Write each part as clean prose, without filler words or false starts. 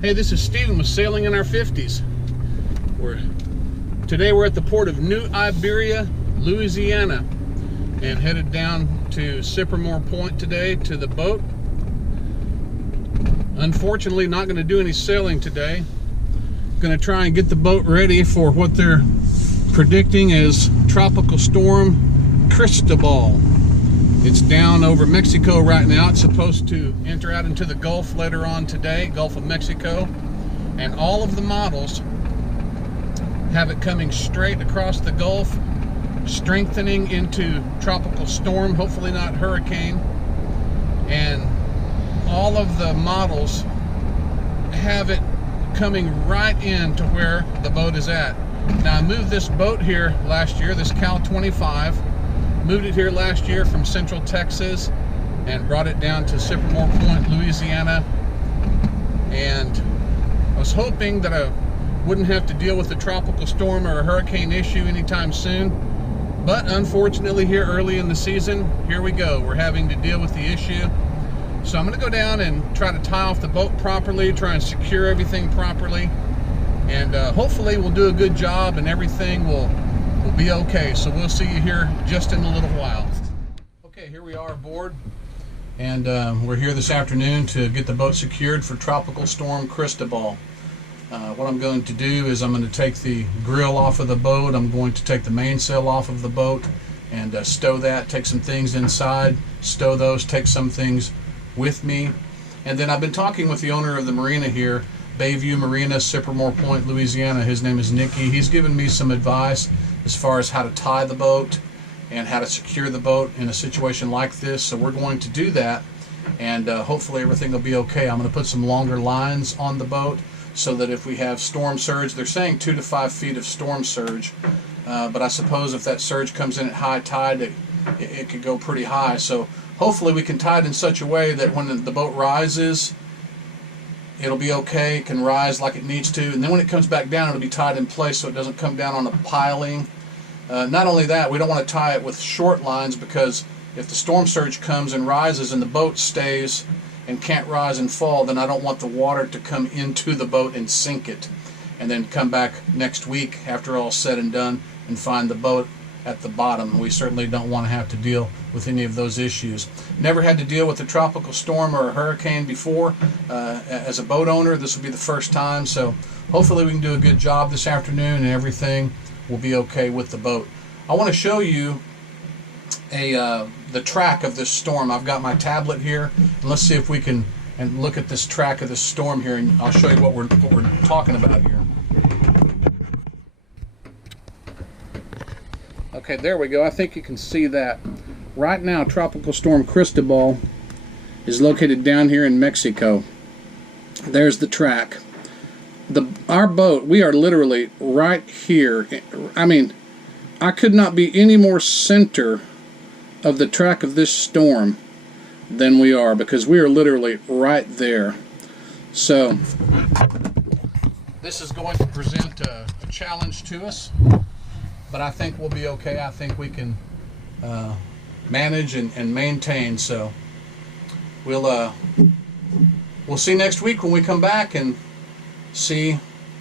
Hey, this is Steven with Sailing in Our 50s. Today we're at the port of New Iberia, Louisiana, and headed down to Cypremort Point today to the boat. Unfortunately, not going to do any sailing today. Going to try and get the boat ready for what they're predicting is Tropical Storm Cristobal. It's down over Mexico right now. It's supposed to enter out into the Gulf later on today, Gulf of Mexico. And all of the models have it coming straight across the Gulf, strengthening into tropical storm, hopefully not hurricane. And all of the models have it coming right into where the boat is at. Now, I moved this boat here last year, this Cal 25. Moved it here last year from Central Texas and brought it down to Cypremort Point, Louisiana. And I was hoping that I wouldn't have to deal with a tropical storm or a hurricane issue anytime soon. But unfortunately, here early in the season, here we go. We're having to deal with the issue. So I'm going to go down and try to tie off the boat properly, try and secure everything properly. And hopefully we'll do a good job and everything will be okay. So we'll see you here just in a little while. Okay, here we are aboard, and we're here this afternoon to get the boat secured for Tropical Storm Cristobal. What I'm going to do is I'm going to take the grill off of the boat. I'm going to take the mainsail off of the boat and stow that, take some things inside, stow those, take some things with me. And then I've been talking with the owner of the marina here, Bayview Marina, Cypremort Point, Louisiana. His name is Nicky. He's given me some advice as far as how to tie the boat and how to secure the boat in a situation like this. So we're going to do that, and hopefully everything will be okay. I'm going to put some longer lines on the boat so that if we have storm surge, they're saying 2 to 5 feet of storm surge, but I suppose if that surge comes in at high tide, it could go pretty high. So hopefully we can tie it in such a way that when the boat rises, it'll be okay. It can rise like it needs to, and then when it comes back down, it'll be tied in place so it doesn't come down on a piling. Not only that, we don't want to tie it with short lines, because if the storm surge comes and rises and the boat stays and can't rise and fall, then I don't want the water to come into the boat and sink it, and then come back next week after all's said and done and find the boat at the bottom. We certainly don't want to have to deal with any of those issues. Never had to deal with a tropical storm or a hurricane before. As a boat owner, this will be the first time, so hopefully we can do a good job this afternoon and everything will be okay with the boat. I want to show you the track of this storm. I've got my tablet here, and let's see if we can look at this track of this storm here, and I'll show you what we're talking about here. Okay, there we go. I think you can see that. Right now, Tropical Storm Cristobal is located down here in Mexico. There's the track. Our boat, we are literally right here. I mean, I could not be any more center of the track of this storm than we are, because we are literally right there. So this is going to present a challenge to us, but I think we'll be okay. I think we can manage and maintain. So we'll see next week when we come back and see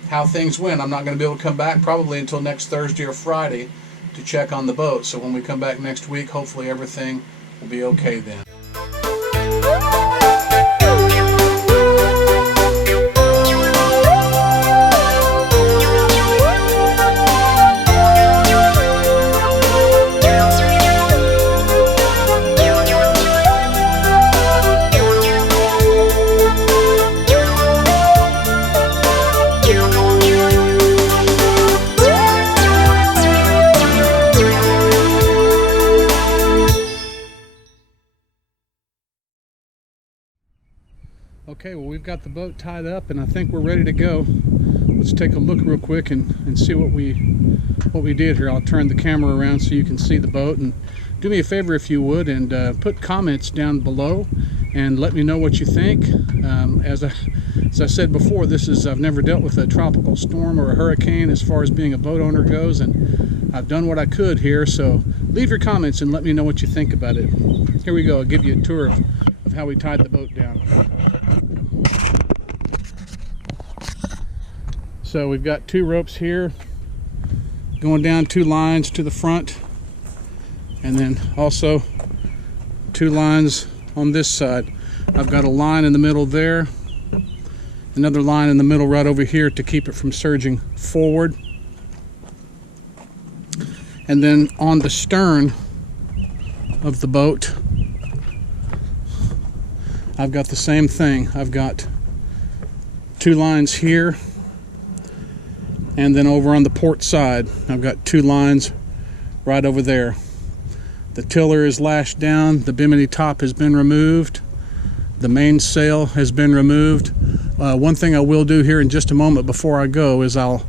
how things went. I'm not going to be able to come back probably until next Thursday or Friday to check on the boat. So when we come back next week, hopefully everything will be okay then. Okay, well, we've got the boat tied up and I think we're ready to go. Let's take a look real quick and see what we did here. I'll turn the camera around so you can see the boat, and do me a favor if you would, and put comments down below and let me know what you think. As I said before, I've never dealt with a tropical storm or a hurricane as far as being a boat owner goes, and I've done what I could here. So leave your comments and let me know what you think about it. Here we go. I'll give you a tour of how we tied the boat down. So we've got 2 ropes here going down 2 lines to the front, and then also 2 lines on this side. I've got a line in the middle there, another line in the middle right over here to keep it from surging forward. And then on the stern of the boat, I've got the same thing. I've got 2 lines here, and then over on the port side, I've got 2 lines right over there. The tiller is lashed down, the bimini top has been removed, the mainsail has been removed. One thing I will do here in just a moment before I go is I'll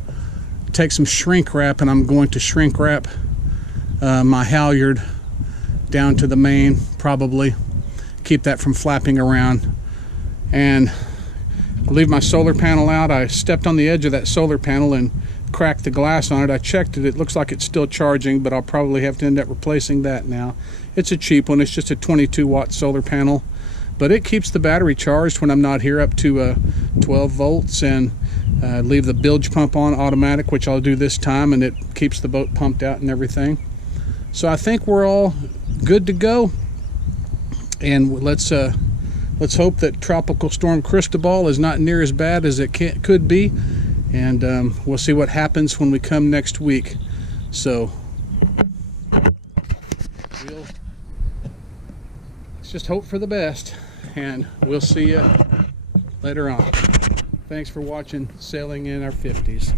take some shrink wrap, and I'm going to shrink wrap my halyard down to the main, probably keep that from flapping around. And leave my solar panel out. I stepped on the edge of that solar panel and cracked the glass on it. I checked it. It looks like it's still charging, but I'll probably have to end up replacing that now. It's a cheap one. It's just a 22-watt solar panel, but it keeps the battery charged when I'm not here up to 12 volts, and leave the bilge pump on automatic, which I'll do this time, and it keeps the boat pumped out and everything. So I think we're all good to go, and let's hope that Tropical Storm Cristobal is not near as bad as it could be, and we'll see what happens when we come next week. So let's just hope for the best, and we'll see you later on. Thanks for watching Sailing in Our 50s.